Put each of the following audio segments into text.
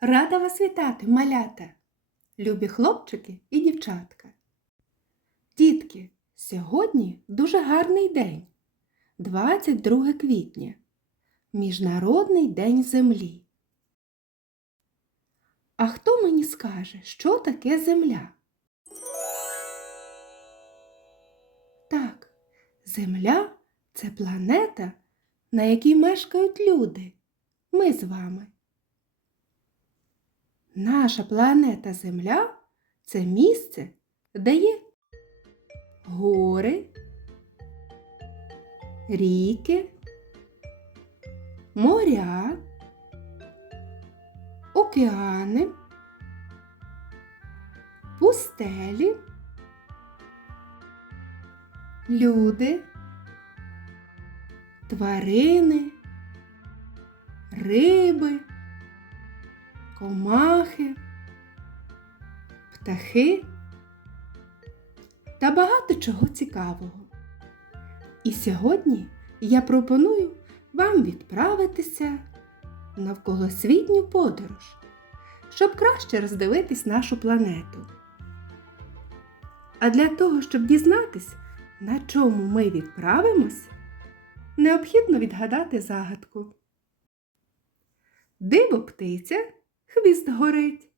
Рада вас вітати, малята, любі хлопчики і дівчатка. Дітки, сьогодні дуже гарний день, 22 квітня, Міжнародний день землі. А хто мені скаже, що таке земля? Так, Земля це планета, на якій мешкають люди. Ми з вами. Наша планета Земля це місце, де є гори, ріки, моря, океани, пустелі, люди, тварини, риби комахи, птахи та багато чого цікавого. І сьогодні я пропоную вам відправитися навколосвітню подорож, щоб краще роздивитись нашу планету. А для того, щоб дізнатись, на чому ми відправимось, необхідно відгадати загадку. Диво птиця хвіст горить,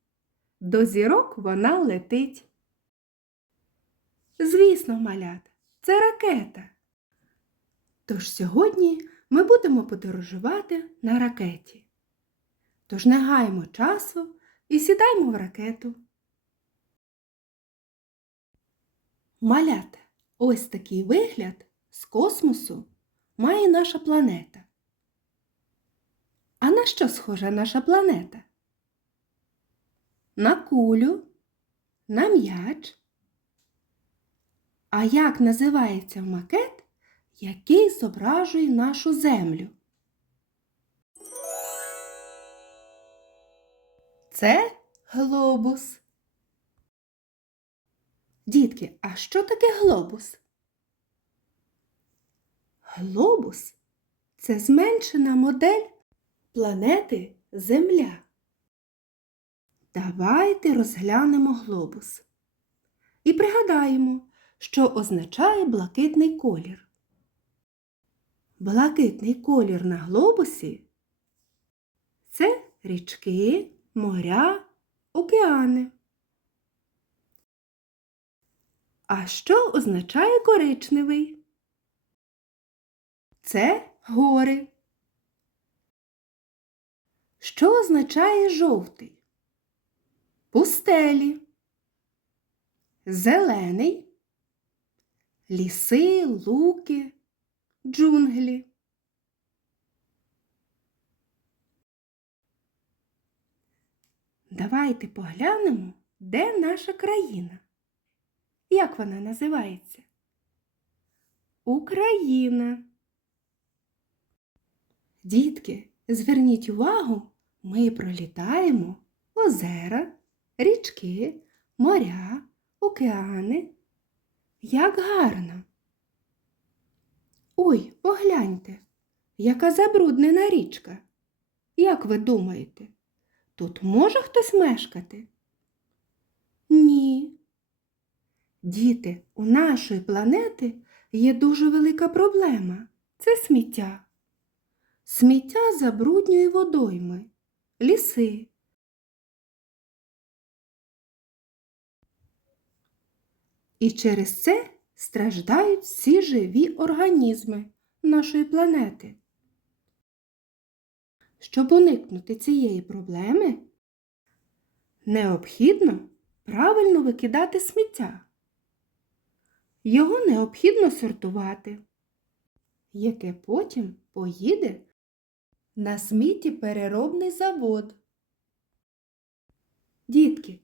до зірок вона летить. Звісно, малят, це ракета. Тож сьогодні ми будемо подорожувати на ракеті. Тож не гаймо часу і сідаймо в ракету. Малята, ось такий вигляд з космосу має наша планета. А на що схожа наша планета? На кулю, на м'яч. А як називається макет, який зображує нашу землю? Це глобус. Дітки, а що таке глобус? Глобус це зменшена модель планети Земля. Давайте розглянемо глобус. І пригадаємо, що означає блакитний колір. Блакитний колір на глобусі це річки, моря, океани. А що означає коричневий? Це гори. Що означає жовтий? Пустелі, зелений, ліси, луки, джунглі. Давайте поглянемо, де наша країна. Як вона називається? Україна. Дітки, зверніть увагу, ми пролітаємо озера, річки, моря, океани. Як гарно. Ой, погляньте, яка забруднена річка. Як ви думаєте, тут може хтось мешкати? Ні. Діти, у нашої планети є дуже велика проблема це сміття. Сміття забруднює водойми, ліси, І через це страждають всі живі організми нашої планети. Щоб уникнути цієї проблеми, необхідно правильно викидати сміття. Його необхідно сортувати, яке потім поїде на сміттєпереробний завод. Дітки,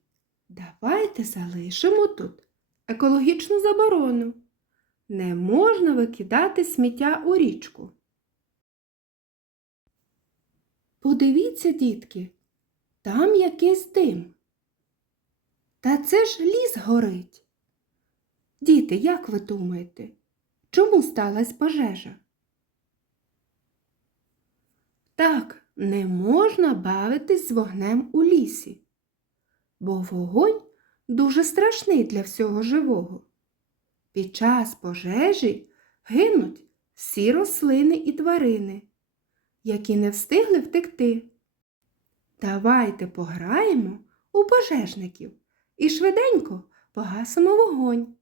давайте залишимо тут екологічну заборону. Не можна викидати сміття у річку. Подивіться, дітки, там якийсь дим. Та це ж ліс горить. Діти, як ви думаєте, чому сталася пожежа? Так, не можна бавитись з вогнем у лісі, бо вогонь дуже страшний для всього живого. Під час пожежі гинуть всі рослини і тварини, які не встигли втекти. Давайте пограємо у пожежників і швиденько погасимо вогонь.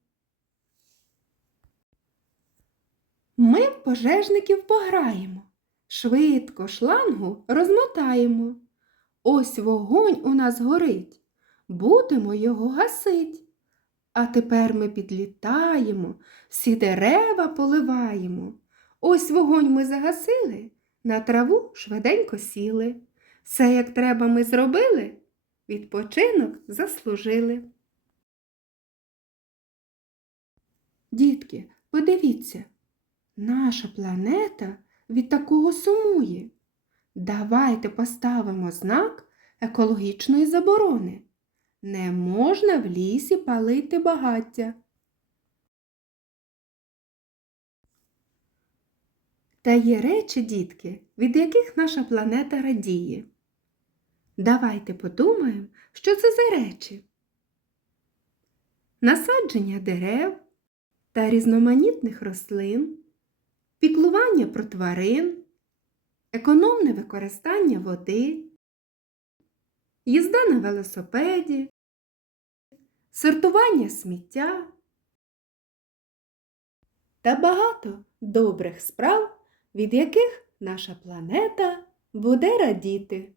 Ми в пожежників пограємо, швидко шлангу розмотаємо. Ось вогонь у нас горить, будемо його гасить. А тепер ми підлітаємо, всі дерева поливаємо. Ось вогонь ми загасили, на траву швиденько сіли. Все як треба ми зробили, відпочинок заслужили. Дітки, подивіться, наша планета від такого сумує. Давайте поставимо знак екологічної заборони. Не можна в лісі палити багаття. Та є речі, дітки, від яких наша планета радіє. Давайте подумаємо, що це за речі. Насадження дерев та різноманітних рослин, піклування про тварин, економне використання води, їзда на велосипеді, сортування сміття та багато добрих справ, від яких наша планета буде радіти.